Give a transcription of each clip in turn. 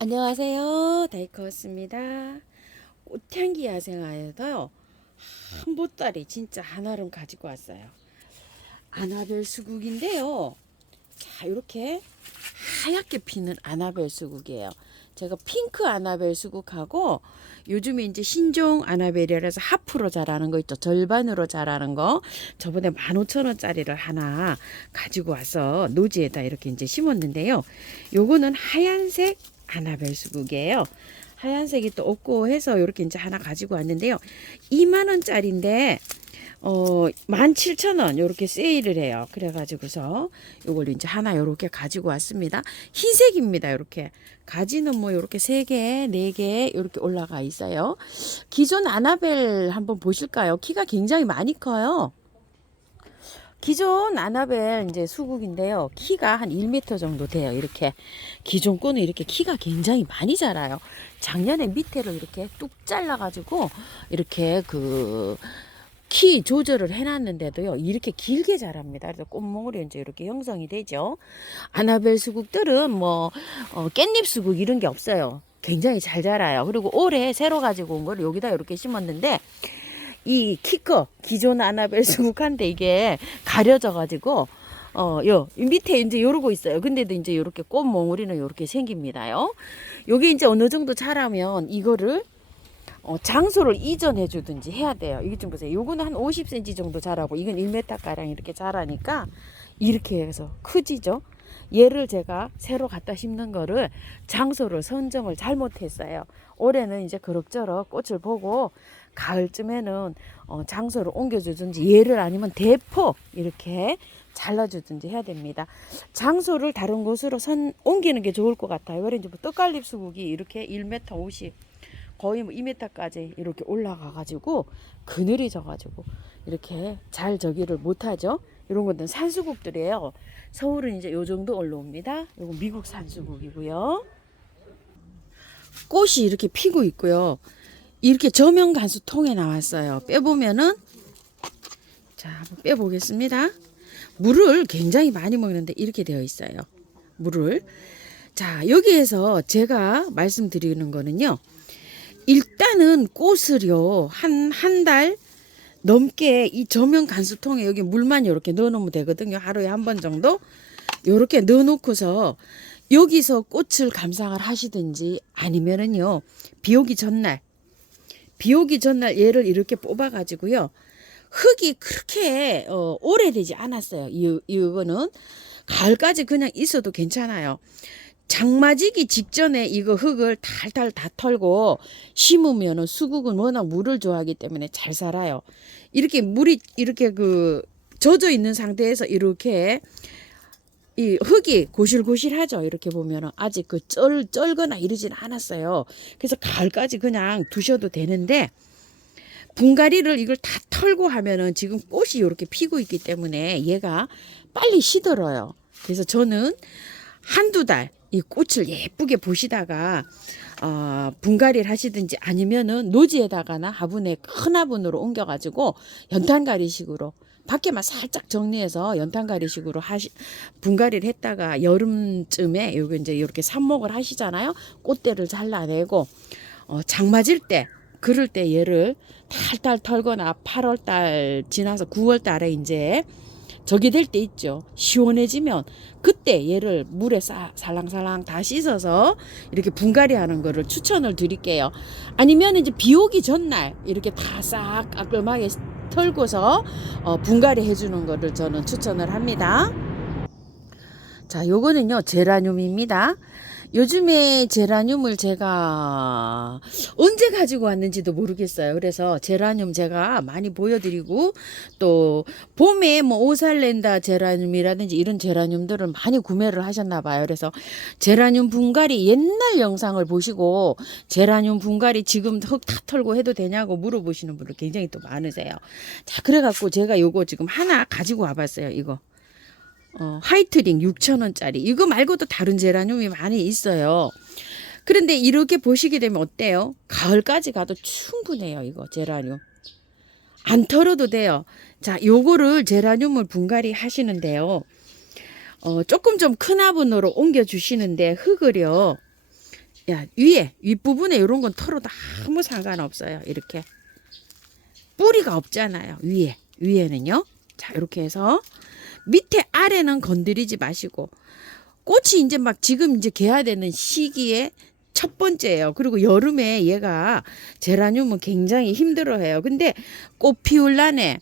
안녕하세요. 다이커스입니다. 꽃향기 야생화에서요. 한 보따리 진짜 한아름 가지고 왔어요. 아나벨 수국인데요. 자, 이렇게 하얗게 피는 아나벨 수국이에요. 제가 핑크 아나벨 수국하고 요즘에 이제 신종 아나벨이라서 하프로 자라는 거 있죠. 절반으로 자라는 거. 저번에 15,000원짜리를 하나 가지고 와서 노지에다 이렇게 이제 심었는데요. 요거는 하얀색 아나벨 수국이에요. 하얀색이 또 없고 해서 이렇게 이제 하나 가지고 왔는데요. 2만원짜리인데 17,000원 요렇게 세일을 해요. 그래가지고서 요걸 이제 하나 요렇게 가지고 왔습니다. 흰색입니다. 요렇게 가지는 뭐 요렇게 3개, 4개 요렇게 올라가 있어요. 기존 아나벨 한번 보실까요? 키가 굉장히 많이 커요. 기존 아나벨 이제 수국인데요. 키가 한 1m 정도 돼요. 이렇게 기존 거는 이렇게 키가 굉장히 많이 자라요. 작년에 밑에를 이렇게 뚝 잘라가지고 이렇게 키 조절을 해놨는데도요, 이렇게 길게 자랍니다. 그래서 꽃몽울이 이제 이렇게 형성이 되죠. 아나벨 수국들은 뭐, 깻잎 수국 이런 게 없어요. 굉장히 잘 자라요. 그리고 올해 새로 가지고 온 걸 여기다 이렇게 심었는데, 이 키커, 기존 아나벨 수국한데 이게 가려져가지고, 요 밑에 이제 요러고 있어요. 근데도 이제 요렇게 꽃몽울이는 요렇게 생깁니다요. 요게 이제 어느 정도 자라면 이거를 장소를 이전해 주든지 해야 돼요. 이게 좀 보세요. 요거는 한 50cm 정도 자라고 이건 1m 가량 이렇게 자라니까 이렇게 해서 크지죠. 얘를 제가 새로 갖다 심는 거를 장소를 선정을 잘못했어요. 올해는 이제 그럭저럭 꽃을 보고 가을쯤에는 장소를 옮겨주든지 얘를 아니면 대포 이렇게 잘라주든지 해야 됩니다. 장소를 다른 곳으로 옮기는 게 좋을 것 같아요. 그런지 뭐 떡갈립 수국이 이렇게 1m 50 거의 뭐 2m까지 이렇게 올라가 가지고 그늘이 져 가지고 이렇게 잘 저기를 못하죠. 이런 것들은 산수국들이에요. 서울은 이제 요 정도 올라옵니다. 이거 미국 산수국이고요. 꽃이 이렇게 피고 있고요. 이렇게 저면 간수 통에 나왔어요. 빼보면은 자, 한번 빼보겠습니다. 물을 굉장히 많이 먹는데 이렇게 되어 있어요. 물을. 자, 여기에서 제가 말씀드리는 거는요. 일단은 꽃을요, 한 달 넘게 이 저면 간수통에 여기 물만 이렇게 넣어 놓으면 되거든요. 하루에 한 번 정도. 이렇게 넣어 놓고서 여기서 꽃을 감상을 하시든지 아니면은요, 비 오기 전날 얘를 이렇게 뽑아 가지고요. 흙이 그렇게 오래되지 않았어요. 이거는 가을까지 그냥 있어도 괜찮아요. 장마지기 직전에 이거 흙을 탈탈 다 털고 심으면은 수국은 워낙 물을 좋아하기 때문에 잘 살아요. 이렇게 물이 이렇게 젖어 있는 상태에서 이렇게 이 흙이 고실고실하죠. 이렇게 보면은 아직 쩔거나 이러진 않았어요. 그래서 가을까지 그냥 두셔도 되는데 분갈이를 이걸 다 털고 하면은 지금 꽃이 이렇게 피고 있기 때문에 얘가 빨리 시들어요. 그래서 저는 한두 달 이 꽃을 예쁘게 보시다가 분갈이를 하시든지 아니면은 노지에다가나 화분에 큰 화분으로 옮겨가지고 연탄가리식으로 밖에만 살짝 정리해서 연탄가리식으로 분갈이를 했다가 여름쯤에 여기 이제 이렇게 삽목을 하시잖아요. 꽃대를 잘라내고 장맞을 때 그럴 때 얘를 탈탈 털거나 8월 달 지나서 9월 달에 이제 저기 될 때 있죠. 시원해지면 그때 얘를 물에 살랑살랑 다 씻어서 이렇게 분갈이 하는 거를 추천을 드릴게요. 아니면 이제 비 오기 전날 이렇게 다 싹 깔끔하게 털고서 분갈이 해주는 거를 저는 추천을 합니다. 자, 요거는요, 제라늄입니다. 요즘에 제라늄을 제가 언제 가지고 왔는지도 모르겠어요. 그래서 제라늄 제가 많이 보여드리고 또 봄에 뭐 오살렌다 제라늄이라든지 이런 제라늄들을 많이 구매를 하셨나 봐요. 그래서 제라늄 분갈이 옛날 영상을 보시고 제라늄 분갈이 지금 흙 다 털고 해도 되냐고 물어보시는 분들 굉장히 또 많으세요. 자, 그래갖고 제가 요거 지금 하나 가지고 와봤어요. 이거. 화이트링 6,000원짜리. 이거 말고도 다른 제라늄이 많이 있어요. 그런데 이렇게 보시게 되면 어때요? 가을까지 가도 충분해요. 이거 제라늄. 안 털어도 돼요. 자, 요거를 제라늄을 분갈이 하시는데요. 조금 좀 큰 화분으로 옮겨 주시는데 흙을요. 야, 위에 윗부분에 이런 건 털어도 아무 상관없어요. 이렇게 뿌리가 없잖아요. 위에는요. 자, 이렇게 해서 밑에 아래는 건드리지 마시고, 꽃이 이제 막 지금 이제 개야 되는 시기에 첫 번째예요. 그리고 여름에 얘가 제라늄은 굉장히 힘들어해요. 근데 꽃 피울라네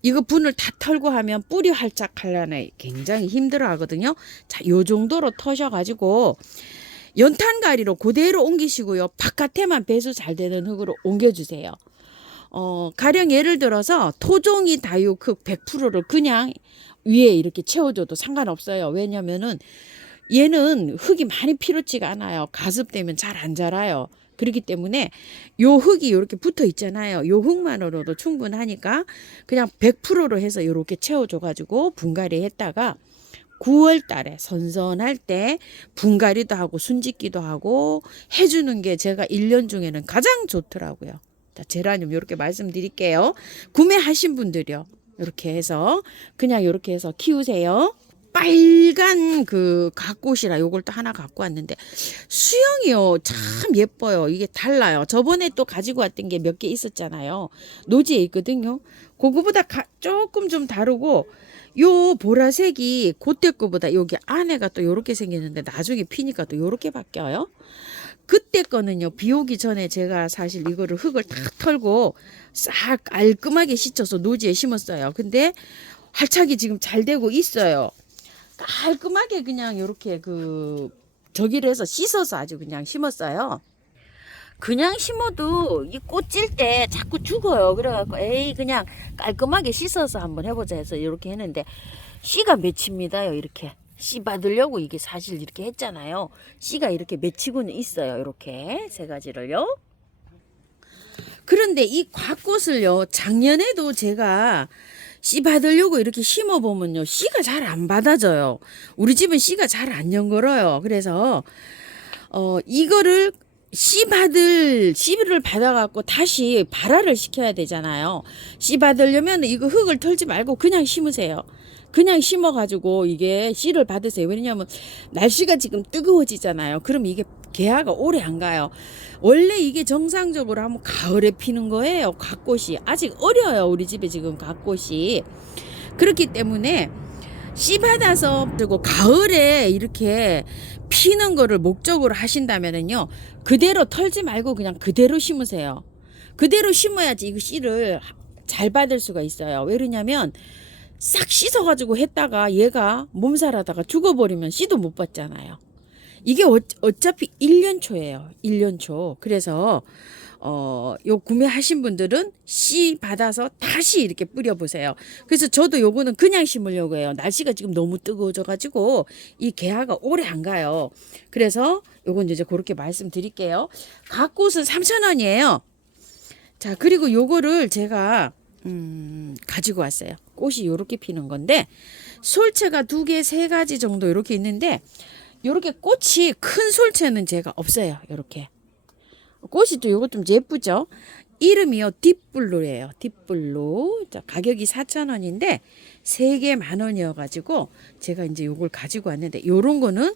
이거 분을 다 털고 하면 뿌리 활짝 하려네 굉장히 힘들어 하거든요. 자, 요 정도로 터셔가지고 연탄가리로 그대로 옮기시고요. 바깥에만 배수 잘 되는 흙으로 옮겨주세요. 가령 예를 들어서 토종이 다육 흙 100%를 그냥 위에 이렇게 채워줘도 상관없어요. 왜냐면은 얘는 흙이 많이 필요치가 않아요. 가습되면 잘 안 자라요. 그렇기 때문에 요 흙이 이렇게 붙어 있잖아요. 요 흙만으로도 충분하니까 그냥 100%로 해서 이렇게 채워줘가지고 분갈이 했다가 9월 달에 선선할 때 분갈이도 하고 순짓기도 하고 해주는 게 제가 1년 중에는 가장 좋더라고요. 자, 제라늄 이렇게 말씀드릴게요. 구매하신 분들이요. 이렇게 해서 그냥 이렇게 해서 키우세요. 빨간 그 갓꽃이라 요걸 또 하나 갖고 왔는데 수영이요 참 예뻐요. 이게 달라요. 저번에 또 가지고 왔던 게 몇 개 있었잖아요. 노지에 있거든요. 그거보다 조금 좀 다르고 요 보라색이 그때 거보다 여기 안에가 또 요렇게 생겼는데 나중에 피니까 또 요렇게 바뀌어요. 그때 거는요 비 오기 전에 제가 사실 이거를 흙을 다 털고 싹 깔끔하게 씻어서 노지에 심었어요. 근데 활착이 지금 잘 되고 있어요. 깔끔하게 그냥 이렇게 저기를 해서 씻어서 아주 그냥 심었어요. 그냥 심어도 이 꽃 찔 때 자꾸 죽어요. 그래갖고 에이 그냥 깔끔하게 씻어서 한번 해보자 해서 이렇게 했는데 씨가 맺힙니다요. 이렇게 씨 받으려고 이게 사실 이렇게 했잖아요. 씨가 이렇게 맺히고는 있어요. 이렇게 세 가지를요. 그런데 이 곽꽃을요 작년에도 제가 씨 받으려고 이렇게 심어보면요 씨가 잘 안 받아져요. 우리 집은 씨가 잘 안 연걸어요. 그래서 이거를 씨를 받아갖고 다시 발화를 시켜야 되잖아요. 씨 받으려면 이거 흙을 털지 말고 그냥 심으세요. 그냥 심어가지고 이게 씨를 받으세요. 왜냐하면 날씨가 지금 뜨거워지잖아요. 그럼 이게 개화가 오래 안 가요. 원래 이게 정상적으로 하면 가을에 피는 거예요. 갓꽃이 아직 어려요. 우리 집에 지금 갓꽃이. 그렇기 때문에 씨 받아서 그리고 가을에 이렇게 피는 거를 목적으로 하신다면은요 그대로 털지 말고 그냥 그대로 심으세요. 그대로 심어야지 이거 씨를 잘 받을 수가 있어요. 왜 그러냐면 싹 씻어가지고 했다가 얘가 몸살하다가 죽어버리면 씨도 못 받잖아요. 이게 어차피 1년 초예요. 1년 초. 그래서 요 구매하신 분들은 씨 받아서 다시 이렇게 뿌려보세요. 그래서 저도 요거는 그냥 심으려고 해요. 날씨가 지금 너무 뜨거워져 가지고 이 개화가 오래 안 가요. 그래서 요건 이제 그렇게 말씀드릴게요. 갓꽃은 3,000원이에요. 자, 그리고 요거를 제가 가지고 왔어요. 꽃이 요렇게 피는 건데 솔채가 2개, 3가지 정도 이렇게 있는데 요렇게 꽃이 큰 솔채는 제가 없어요. 요렇게 꽃이 또 요거 좀 예쁘죠. 이름이요 딥블루예요. 딥블루. 자, 가격이 4,000원인데 3개 10,000원이어 가지고 제가 이제 요걸 가지고 왔는데 요런 거는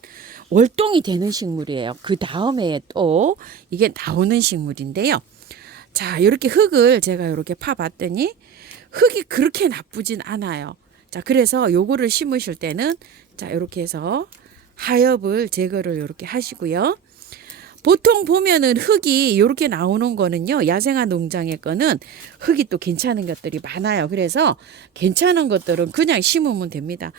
월동이 되는 식물이에요. 그 다음에 또 이게 나오는 식물인데요. 자, 이렇게 흙을 제가 이렇게 파봤더니 흙이 그렇게 나쁘진 않아요. 자, 그래서 요거를 심으실 때는 자, 이렇게 해서 하엽을 제거를 이렇게 하시고요. 보통 보면은 흙이 이렇게 나오는 거는요, 야생화 농장의 거는 흙이 또 괜찮은 것들이 많아요. 그래서 괜찮은 것들은 그냥 심으면 됩니다.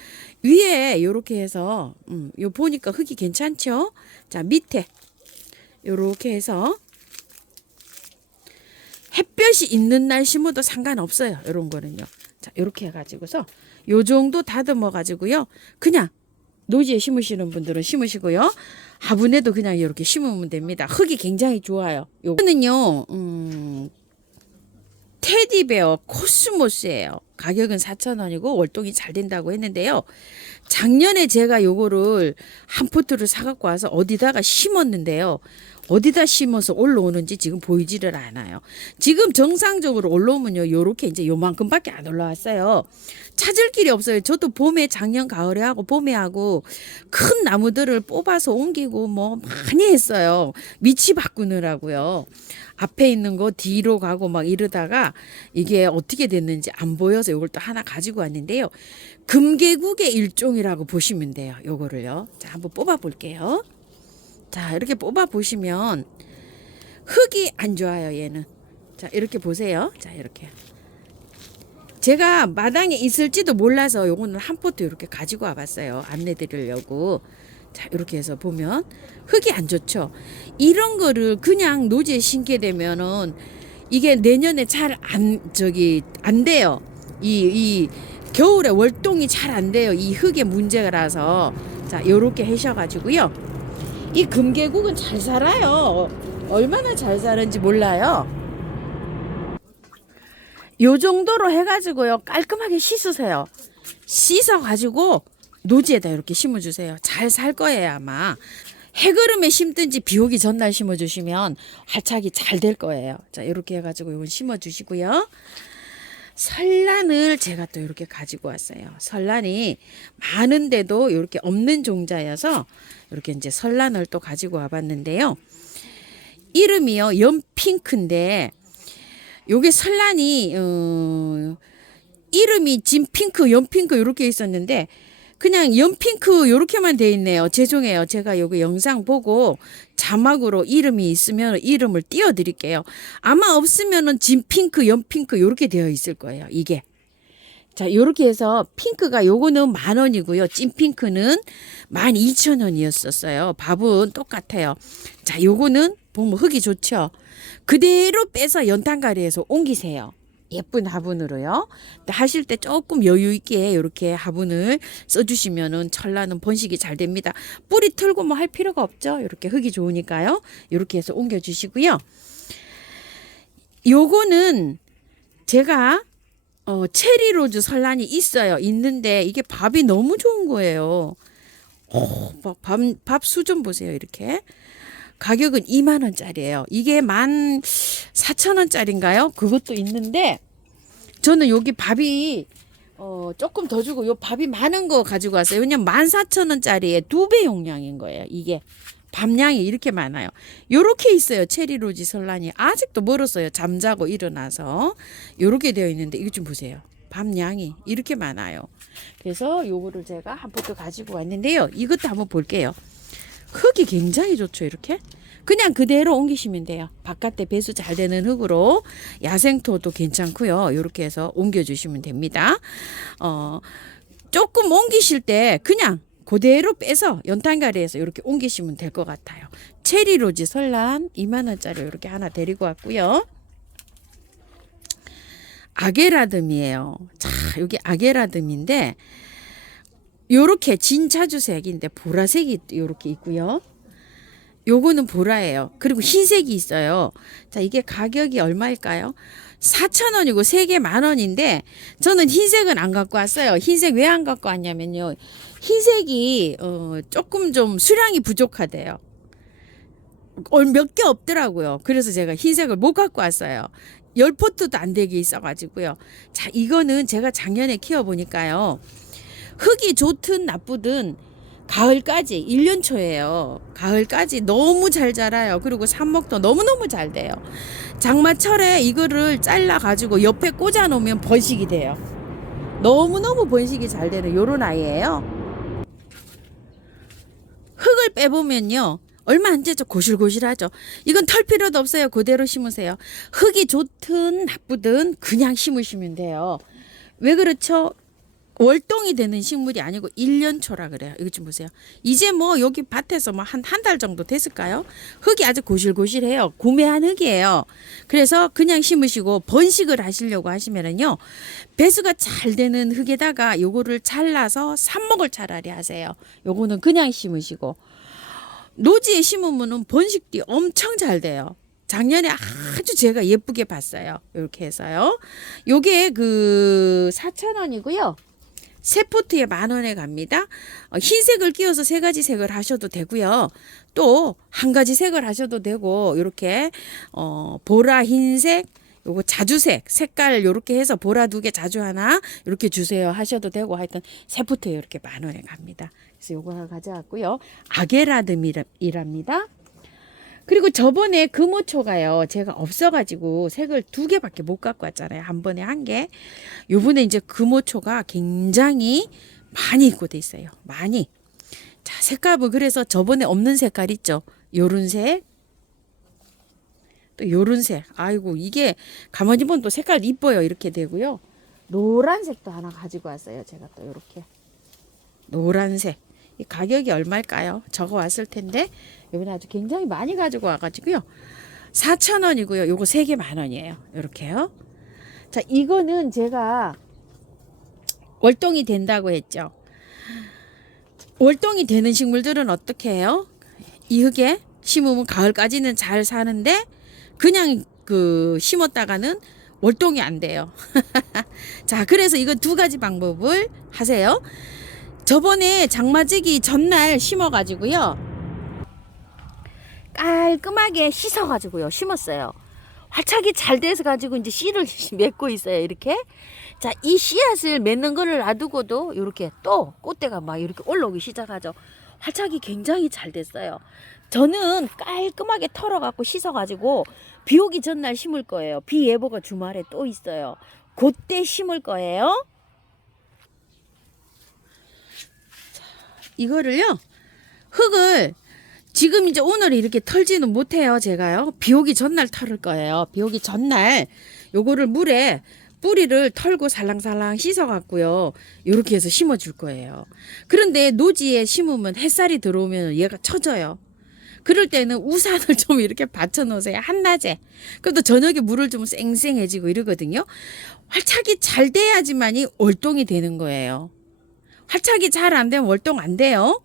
위에 이렇게 해서, 요 보니까 흙이 괜찮죠? 자, 밑에 이렇게 해서 햇볕이 있는 날 심어도 상관없어요. 이런 거는요. 자, 이렇게 해가지고서 요 정도 다듬어 가지고요. 그냥 노지에 심으시는 분들은 심으시고요. 화분에도 그냥 이렇게 심으면 됩니다. 흙이 굉장히 좋아요. 요거는요, 테디베어 코스모스예요. 가격은 4,000원이고 월동이 잘 된다고 했는데요. 작년에 제가 요거를 한 포트를 사갖고 와서 어디다가 심었는데요. 어디다 심어서 올라오는지 지금 보이지를 않아요. 지금 정상적으로 올라오면요, 요렇게 이제 요만큼밖에 안 올라왔어요. 찾을 길이 없어요. 저도 봄에 작년 가을에 하고 봄에 하고 큰 나무들을 뽑아서 옮기고 뭐 많이 했어요. 위치 바꾸느라고요. 앞에 있는 거 뒤로 가고 막 이러다가 이게 어떻게 됐는지 안 보여서 요걸 또 하나 가지고 왔는데요. 금계국의 일종이라고 보시면 돼요. 요거를요. 자, 한번 뽑아 볼게요. 자, 이렇게 뽑아 보시면 흙이 안 좋아요, 얘는. 자, 이렇게 보세요. 자, 이렇게. 제가 마당에 있을지도 몰라서 요거는 한 포트 이렇게 가지고 와봤어요. 안내 드리려고. 자, 이렇게 해서 보면 흙이 안 좋죠. 이런 거를 그냥 노지에 심게 되면은 이게 내년에 안 돼요. 이 겨울에 월동이 잘 안 돼요. 이 흙의 문제라서. 자, 요렇게 하셔가지고요. 이 금계국은 잘 살아요. 얼마나 잘 사는지 몰라요. 요 정도로 해가지고요. 깔끔하게 씻으세요. 씻어가지고 노지에다 이렇게 심어주세요. 잘 살 거예요, 아마. 해그름에 심든지 비 오기 전날 심어주시면 활착이 잘 될 거예요. 자, 이렇게 해가지고 이건 심어주시고요. 설란을 제가 또 이렇게 가지고 왔어요. 설란이 많은데도 이렇게 없는 종자여서 이렇게 이제 설란을 또 가지고 와봤는데요. 이름이요, 연핑크인데 요게 설란이 이름이 진핑크, 연핑크 이렇게 있었는데 그냥 연핑크 이렇게만 돼 있네요. 죄송해요. 제가 요거 영상 보고 자막으로 이름이 있으면 이름을 띄워 드릴게요. 아마 없으면은 진핑크, 연핑크 이렇게 되어 있을 거예요. 이게. 자, 요렇게 해서 핑크가 요거는 10,000원이고요. 찐핑크는 12,000원이었었어요. 밥은 똑같아요. 자, 요거는 보면 흙이 좋죠. 그대로 빼서 연탄가리에서 옮기세요. 예쁜 화분으로요. 하실 때 조금 여유 있게 이렇게 화분을 써주시면은 철라는 번식이 잘 됩니다. 뿌리 틀고 뭐 할 필요가 없죠. 이렇게 흙이 좋으니까요. 이렇게 해서 옮겨주시고요. 요거는 제가 체리로즈 설란이 있어요. 있는데 이게 밥이 너무 좋은 거예요. 밥 수 좀 보세요. 이렇게. 가격은 20,000원짜리예요. 이게 14,000원짜리인가요? 그것도 있는데 저는 여기 밥이 조금 더 주고 요 밥이 많은 거 가지고 왔어요. 왜냐면 14,000원짜리에 2배 용량인 거예요. 이게 밥량이 이렇게 많아요. 요렇게 있어요. 체리로지 설란이 아직도 멀었어요. 잠자고 일어나서 요렇게 되어 있는데 이거 좀 보세요. 밥량이 이렇게 많아요. 그래서 요거를 제가 한 포트 가지고 왔는데요. 이것도 한번 볼게요. 흙이 굉장히 좋죠. 이렇게 그냥 그대로 옮기시면 돼요. 바깥에 배수 잘 되는 흙으로 야생토도 괜찮고요. 이렇게 해서 옮겨주시면 됩니다. 조금 옮기실 때 그냥 그대로 빼서 연탄가리에서 이렇게 옮기시면 될 것 같아요. 체리로지 설란 20,000원짜리 이렇게 하나 데리고 왔고요. 아게라듬이에요. 자, 여기 아게라듬인데 요렇게 진자주색인데 보라색이 요렇게 있고요. 요거는 보라예요. 그리고 흰색이 있어요. 자, 이게 가격이 얼마일까요? 4,000원이고 3개 10,000원인데 저는 흰색은 안 갖고 왔어요. 흰색 왜 안 갖고 왔냐면요. 흰색이 조금 좀 수량이 부족하대요. 몇 개 없더라고요. 그래서 제가 흰색을 못 갖고 왔어요. 10포트도 안 되게 있어가지고요. 자, 이거는 제가 작년에 키워보니까요. 흙이 좋든 나쁘든 가을까지 1년 초예요. 가을까지 너무 잘 자라요. 그리고 삽목도 너무너무 잘 돼요. 장마철에 이거를 잘라 가지고 옆에 꽂아 놓으면 번식이 돼요. 너무너무 번식이 잘 되는 요런 아이예요. 흙을 빼보면요. 얼마 안 되죠. 고실고실하죠. 이건 털 필요도 없어요. 그대로 심으세요. 흙이 좋든 나쁘든 그냥 심으시면 돼요. 왜 그렇죠? 월동이 되는 식물이 아니고 1년 초라 그래요. 이거 좀 보세요. 이제 뭐 여기 밭에서 뭐 한 달 정도 됐을까요? 흙이 아주 고실고실해요. 구매한 흙이에요. 그래서 그냥 심으시고 번식을 하시려고 하시면은요. 배수가 잘 되는 흙에다가 요거를 잘라서 삽목을 차라리 하세요. 요거는 그냥 심으시고 노지에 심으면은 번식도 엄청 잘 돼요. 작년에 아주 제가 예쁘게 봤어요. 이렇게 해서요. 요게 그 4,000원이고요. 세 포트에 10,000원에 갑니다. 흰색을 끼워서 3가지 색을 하셔도 되고요. 또 한 가지 색을 하셔도 되고 이렇게 보라, 흰색, 요거 자주색 색깔 요렇게 해서 보라 2개, 자주 하나 이렇게 주세요 하셔도 되고 하여튼 세 포트에 이렇게 10,000원에 갑니다. 그래서 요거 하나 가져왔고요. 아게라듬이랍니다. 그리고 저번에 금오초가요. 제가 없어가지고 색을 2개밖에 못 갖고 왔잖아요. 한 번에 1개. 요번에 이제 금오초가 굉장히 많이 입고돼 있어요. 많이. 자, 색깔은 그래서 저번에 없는 색깔 있죠. 요런 색. 또 요런 색. 아이고, 이게 가만히 보면 또 색깔 이뻐요. 이렇게 되고요. 노란색도 하나 가지고 왔어요. 제가 또 요렇게. 노란색. 이 가격이 얼마일까요? 적어 왔을 텐데 이번에 아주 굉장히 많이 가지고 와가지고요. 4,000원이고요. 요거 3개 10,000원이에요. 요렇게요. 자, 이거는 제가 월동이 된다고 했죠. 월동이 되는 식물들은 어떻게 해요? 이 흙에 심으면 가을까지는 잘 사는데 그냥 심었다가는 월동이 안 돼요. 자, 그래서 이거 2가지 방법을 하세요. 저번에 장마지기 전날 심어가지고요. 깔끔하게 씻어가지고요. 심었어요. 활착이 잘 돼서 가지고 이제 씨를 맺고 있어요. 이렇게. 자, 이 씨앗을 맺는 거를 놔두고도 이렇게 또 꽃대가 막 이렇게 올라오기 시작하죠. 활착이 굉장히 잘 됐어요. 저는 깔끔하게 털어갖고 씻어가지고 비 오기 전날 심을 거예요. 비 예보가 주말에 또 있어요. 그때 심을 거예요. 이거를요, 흙을 지금 이제 오늘 이렇게 털지는 못해요. 제가요, 비 오기 전날 털을 거예요. 비 오기 전날 요거를 물에 뿌리를 털고 살랑살랑 씻어 갖고요, 요렇게 해서 심어 줄 거예요. 그런데 노지에 심으면 햇살이 들어오면 얘가 처져요. 그럴 때는 우산을 좀 이렇게 받쳐 놓으세요. 한낮에. 그럼 또 저녁에 물을 좀 쌩쌩해지고 이러거든요. 활착이 잘 돼야지만이 월동이 되는 거예요. 활착이 잘 안 되면 월동 안 돼요.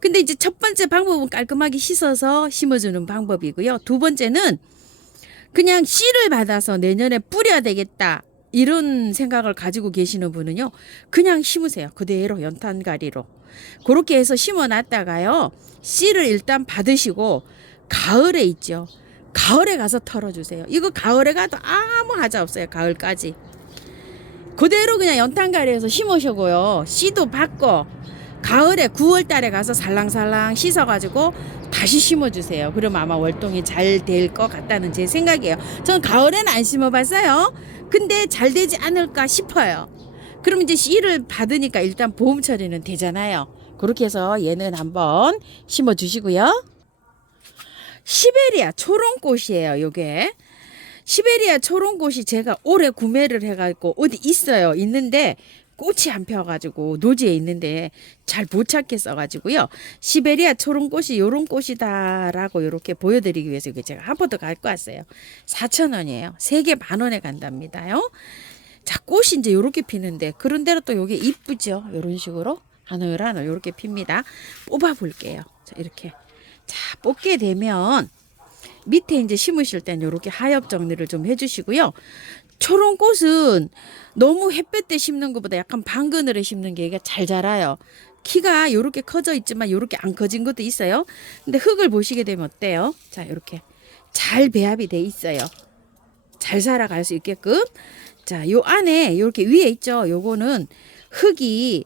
근데 이제 첫 번째 방법은 깔끔하게 씻어서 심어주는 방법이고요. 2번째는 그냥 씨를 받아서 내년에 뿌려야 되겠다, 이런 생각을 가지고 계시는 분은요, 그냥 심으세요. 그대로 연탄가리로. 그렇게 해서 심어놨다가요, 씨를 일단 받으시고 가을에 있죠. 가을에 가서 털어주세요. 이거 가을에 가도 아무 하자 없어요. 가을까지. 그대로 그냥 연탄가리에서 심으시고요. 씨도 받고 가을에 9월 달에 가서 살랑살랑 씻어가지고 다시 심어주세요. 그러면 아마 월동이 잘 될 것 같다는 제 생각이에요. 저는 가을에는 안 심어봤어요. 근데 잘 되지 않을까 싶어요. 그럼 이제 씨를 받으니까 일단 보험 처리는 되잖아요. 그렇게 해서 얘는 한번 심어주시고요. 시베리아 초롱꽃이에요. 요게 시베리아 초롱꽃이 제가 올해 구매를 해가지고 어디 있어요. 있는데 꽃이 안 펴가지고 노지에 있는데 잘 못 찾겠어가지고요. 시베리아 초롱꽃이 요런 꽃이다라고 이렇게 보여드리기 위해서 이게 제가 한 포트 갖고 왔어요. 4,000원이에요. 3개 10,000원에 간답니다요. 자, 꽃이 이제 요렇게 피는데 그런대로 또 요게 이쁘죠. 요런 식으로 하늘하늘 요렇게 핍니다. 뽑아 볼게요. 자, 이렇게. 자, 뽑게 되면 밑에 이제 심으실 땐 이렇게 하엽 정리를 좀 해주시고요. 초롱꽃은 너무 햇볕 때 심는 것보다 약간 방그늘에 심는 게 얘가 잘 자라요. 키가 이렇게 커져 있지만 이렇게 안 커진 것도 있어요. 근데 흙을 보시게 되면 어때요? 자, 이렇게 잘 배합이 돼 있어요. 잘 살아갈 수 있게끔. 자, 요 안에 이렇게 위에 있죠. 요거는 흙이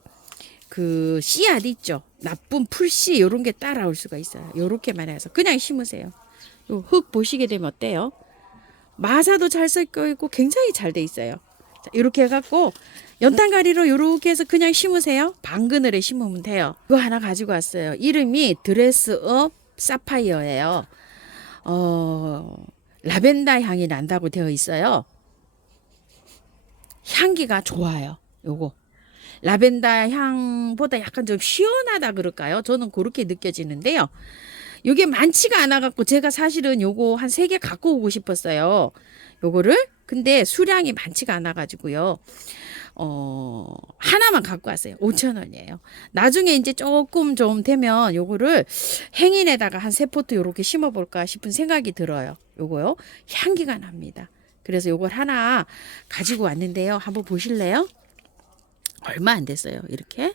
씨앗 있죠. 나쁜 풀씨 요런 게 따라올 수가 있어요. 요렇게만 해서 그냥 심으세요. 요 흙 보시게 되면 어때요? 마사도 잘 섞여 있고 굉장히 잘 돼 있어요. 자, 이렇게 해갖고 연탄가리로 이렇게 해서 그냥 심으세요. 방그늘에 심으면 돼요. 이거 하나 가지고 왔어요. 이름이 드레스업 사파이어예요. 라벤더 향이 난다고 되어 있어요. 향기가 좋아요. 요거 라벤더 향보다 약간 좀 시원하다 그럴까요? 저는 그렇게 느껴지는데요. 요게 많지가 않아 갖고 제가 사실은 요거 한 3개 갖고 오고 싶었어요. 요거를. 근데 수량이 많지가 않아 가지고요. 하나만 갖고 왔어요. 5,000원이에요. 나중에 이제 조금 좀 되면 요거를 행인에다가 한 3포트 요렇게 심어 볼까 싶은 생각이 들어요. 요거요. 향기가 납니다. 그래서 요걸 하나 가지고 왔는데요. 한번 보실래요? 얼마 안 됐어요. 이렇게.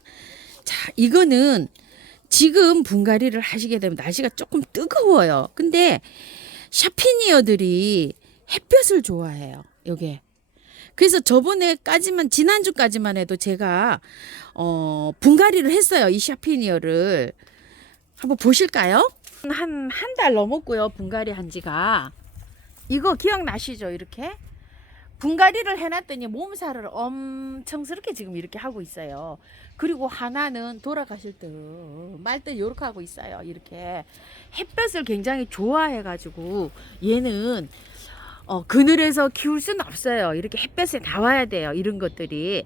자, 이거는 지금 분갈이를 하시게 되면 날씨가 조금 뜨거워요. 근데 샤피니어들이 햇볕을 좋아해요. 요게. 그래서 저번에까지만 지난주까지만 해도 제가 분갈이를 했어요. 이 샤피니어를 한번 보실까요? 한 달 넘었고요. 분갈이 한 지가. 이거 기억나시죠? 이렇게 분갈이를 해놨더니 몸살을 엄청스럽게 지금 이렇게 하고 있어요. 그리고 하나는 돌아가실 듯 말 듯 이렇게 하고 있어요. 이렇게 햇볕을 굉장히 좋아해가지고 얘는 그늘에서 키울 수는 없어요. 이렇게 햇볕에 나와야 돼요. 이런 것들이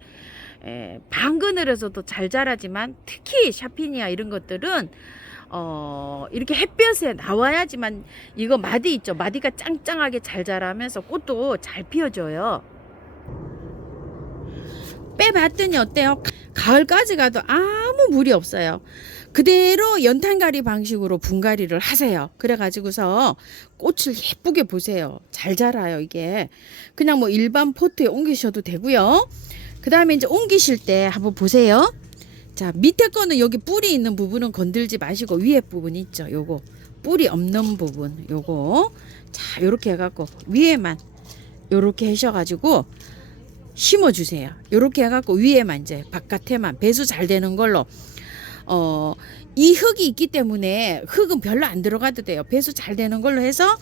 반그늘에서도 잘 자라지만 특히 샤피니아 이런 것들은 이렇게 햇볕에 나와야지만 이거 마디 있죠. 마디가 짱짱하게 잘 자라면서 꽃도 잘 피어줘요. 빼봤더니 어때요? 가을까지 가도 아무 무리 없어요. 그대로 연탄가리 방식으로 분갈이를 하세요. 그래가지고서 꽃을 예쁘게 보세요. 잘 자라요. 이게 그냥 뭐 일반 포트에 옮기셔도 되고요. 그 다음에 이제 옮기실 때 한번 보세요. 자, 밑에 거는 여기 뿌리 있는 부분은 건들지 마시고 위에 부분 있죠. 요거 뿌리 없는 부분 요거 자 요렇게 해갖고 위에만 요렇게 하셔가지고 심어주세요. 요렇게 해갖고 위에만 이제 바깥에만 배수 잘 되는 걸로 이 흙이 있기 때문에 흙은 별로 안 들어가도 돼요. 배수 잘 되는 걸로 해서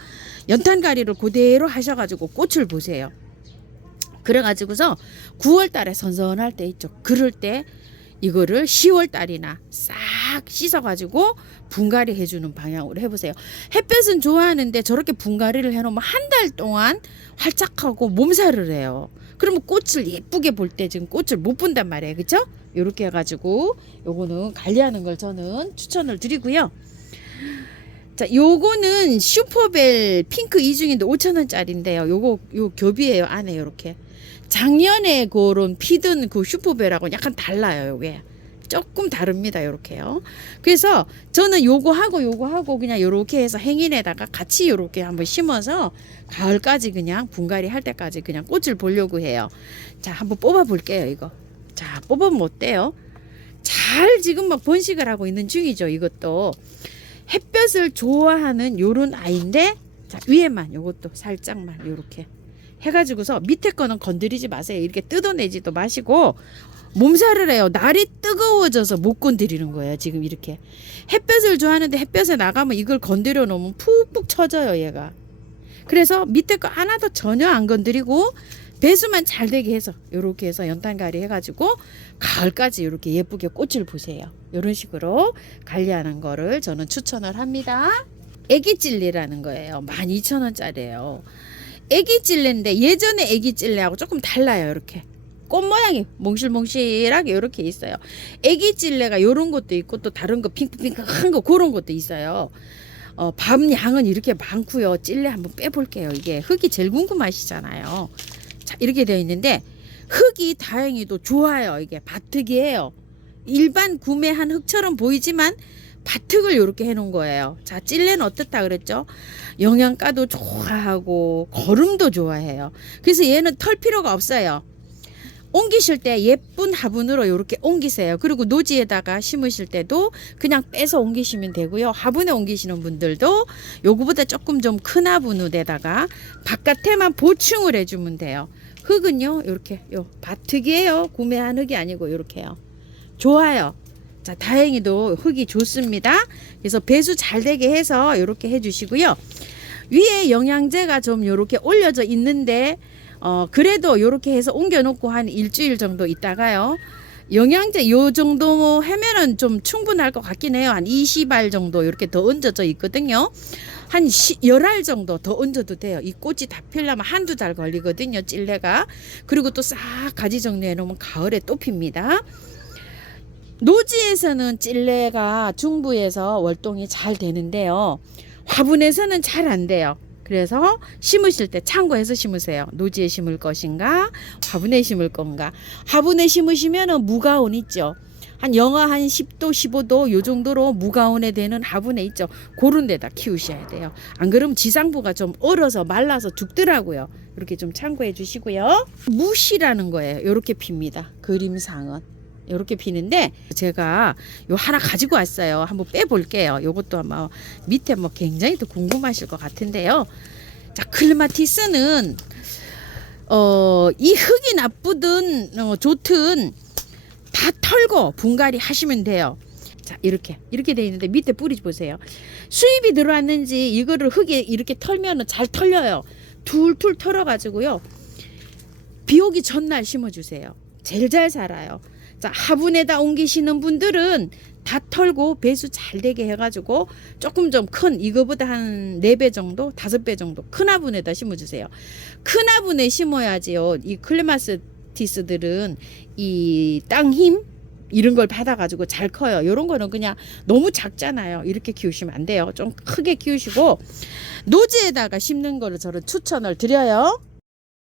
연탄가리를 그대로 하셔가지고 꽃을 보세요. 그래가지고서 9월 달에 선선할 때 있죠. 그럴 때 이거를 10월 달이나 싹 씻어가지고 분갈이 해주는 방향으로 해보세요. 햇볕은 좋아하는데 저렇게 분갈이를 해놓으면 한 달 동안 활짝하고 몸살을 해요. 그러면 꽃을 예쁘게 볼 때 지금 꽃을 못 본단 말이에요. 그쵸? 요렇게 해가지고 요거는 관리하는 걸 저는 추천을 드리고요. 자, 요거는 슈퍼벨 핑크 이중인데 5,000원짜리인데요. 요 겹이에요. 안에 요렇게. 작년에 그런 피든 그 슈퍼벨하고 약간 달라요. 요게 조금 다릅니다. 요렇게요. 그래서 저는 요거하고 그냥 요렇게 해서 행인에다가 같이 요렇게 한번 심어서 가을까지 그냥 분갈이 할 때까지 그냥 꽃을 보려고 해요. 자, 한번 뽑아 볼게요. 이거. 자, 뽑으면 어때요? 잘 지금 막 번식을 하고 있는 중이죠. 이것도 햇볕을 좋아하는 요런 아이인데, 자, 위에만 요것도 살짝만 요렇게 해가지고서 밑에 거는 건드리지 마세요. 이렇게 뜯어내지도 마시고 몸살을 해요. 날이 뜨거워져서 못 건드리는 거예요. 지금 이렇게 햇볕을 좋아하는데 햇볕에 나가면 이걸 건드려 놓으면 푹푹 처져요. 얘가. 그래서 밑에 거 하나도 전혀 안 건드리고 배수만 잘 되게 해서 요렇게 해서 연탄가리 해가지고 가을까지 이렇게 예쁘게 꽃을 보세요. 이런 식으로 관리하는 거를 저는 추천을 합니다. 애기찔레라는 거예요. 12,000원짜리예요. 애기찔레인데 예전에 애기찔레하고 조금 달라요. 이렇게 꽃 모양이 몽실몽실하게 이렇게 있어요. 애기찔레가 이런 것도 있고 또 다른 거 핑크핑크한 거 그런 것도 있어요. 밤 양은 이렇게 많고요. 찔레 한번 빼볼게요. 이게 흙이 제일 궁금하시잖아요. 자, 이렇게 되어 있는데 흙이 다행히도 좋아요. 이게 밭흙이에요. 일반 구매한 흙처럼 보이지만 밭흙을 이렇게 해놓은 거예요. 자, 찔레는 어떻다 그랬죠? 영양가도 좋아하고 거름도 좋아해요. 그래서 얘는 털 필요가 없어요. 옮기실 때 예쁜 화분으로 이렇게 옮기세요. 그리고 노지에다가 심으실 때도 그냥 빼서 옮기시면 되고요. 화분에 옮기시는 분들도 요거보다 조금 좀 큰 화분에다가 바깥에만 보충을 해주면 돼요. 흙은요, 이렇게 요 밭흙이에요. 구매한 흙이 아니고 이렇게요. 좋아요. 자, 다행히도 흙이 좋습니다. 그래서 배수 잘 되게 해서 이렇게 해주시고요. 위에 영양제가 좀 이렇게 올려져 있는데 그래도 요렇게 해서 옮겨 놓고 한 일주일 정도 있다가요. 영양제 요 정도 하면은 좀 충분할 것 같긴 해요. 한 20알 정도 이렇게 더 얹어져 있거든요. 한 10알 정도 더 얹어도 돼요. 이 꽃이 다 피려면 한두 달 걸리거든요. 찔레가. 그리고 또 싹 가지 정리해 놓으면 가을에 또 핍니다. 노지에서는 찔레가 중부에서 월동이 잘 되는데요. 화분에서는 잘 안 돼요. 그래서 심으실 때 참고해서 심으세요. 노지에 심을 것인가 화분에 심을 건가. 화분에 심으시면 무가온 있죠. 한 영하 한 10도 15도 요 정도로 무가온에 되는 화분에 있죠. 그런 데다 키우셔야 돼요. 안 그러면 지상부가 좀 얼어서 말라서 죽더라고요. 이렇게 좀 참고해 주시고요. 무시라는 거예요. 이렇게 핍니다. 그림상은 이렇게 피는데 제가 요 하나 가지고 왔어요. 한번 빼볼게요. 요것도 아마 밑에 뭐 굉장히 또 궁금하실 것 같은데요. 자, 클레마티스는 이 흙이 나쁘든 좋든 다 털고 분갈이 하시면 돼요. 자, 이렇게 돼 있는데 밑에 뿌리 보세요. 수입이 들어왔는지 이거를 흙에 이렇게 털면은 잘 털려요. 툴툴 털어 가지고요. 비 오기 전날 심어 주세요. 제일 잘 살아요. 자, 화분에다 옮기시는 분들은 다 털고 배수 잘 되게 해가지고 조금 좀 큰 이거보다 한 4배 정도 5배 정도 큰 화분에다 심어주세요. 큰 화분에 심어야지요. 이 클레마티스들은 이 땅 힘 이런 걸 받아가지고 잘 커요. 이런 거는 그냥 너무 작잖아요. 이렇게 키우시면 안 돼요. 좀 크게 키우시고 노지에다가 심는 거를 저는 추천을 드려요.